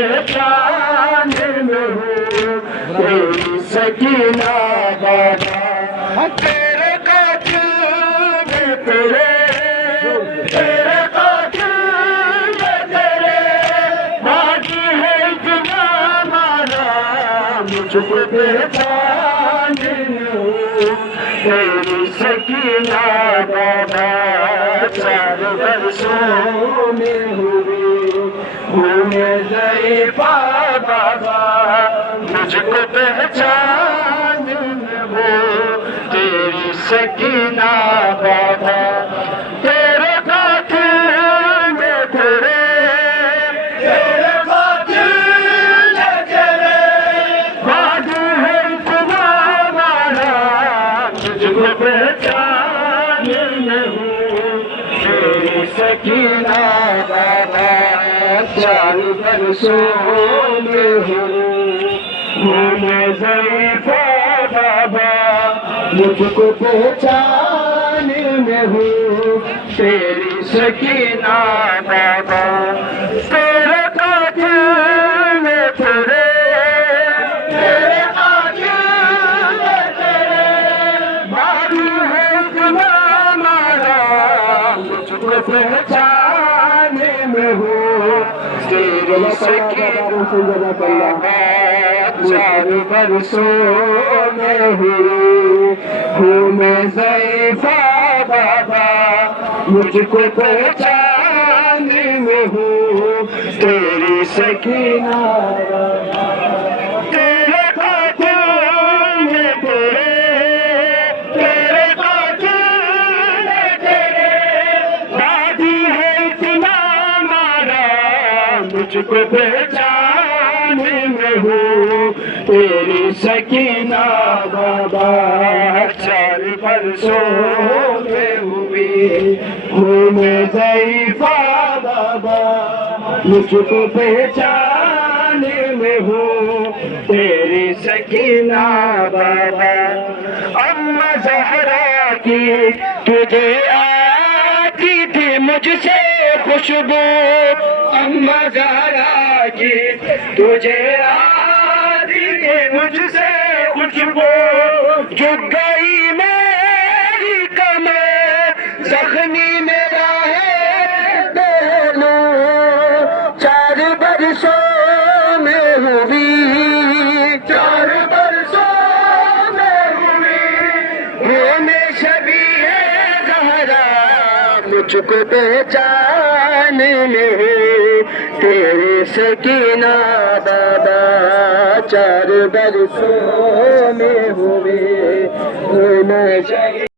پہچان میں ہوں تیری سکینہ بابا تیرے قاتل میں تیرے قاتل میں تیرے باقی ہے اتنا مانا مجھ کو پہچان میں ہوں تیری سکینہ بابا چار برسوں میں ہوئی میں ضعیفہ بابا مجھ کو پہچان ہو تیری سکینہ بابا تیرے قاتل میں تیرے قاتل میں تیرے باقی ہے اتنا مانا مجھ کو پہچان ہو تیری سکینہ بابا چار برسوں میں ہوں میں ضعیفہ بابا مجھ کو پہچان میں ہوں تیری سکینہ بابا تیرے قاتل میں تیرے قاتل میں تیرے باقی ہے اتنا مانا مجھ کو پہچان میں ہوں تیری سکینہ بابا چار برسوں میں ہوں میں ضعیفہ بابا مجھ کو پہچان میں ہوں تیری سکینہ تیرے قاتل میں تیرے قاتل میں تیرے باقی ہے اتنا مانا مجھ کو پہچان میں ہوں تیری سکینہ بابا چار برسوں میں ہوئی ہوں میں ضعیفہ بابا مجھ کو پہچان میں ہوں تیری سکینہ بابا اماں زہرا کی تجھے آتی تھی مجھ سے خوشبو اماں زہرا کی تجھے آتی تھی مجھ سے خوشبو جھک گئی میری کمر زخمی میرا ہے پہلو چار برسوں میں ہوئی چار برسوں میں ہوئی میں شبیہ زہرا مجھ کو پہچان میں ہوں تیری سکینہ بابا چار برسوں میں ہوئے میں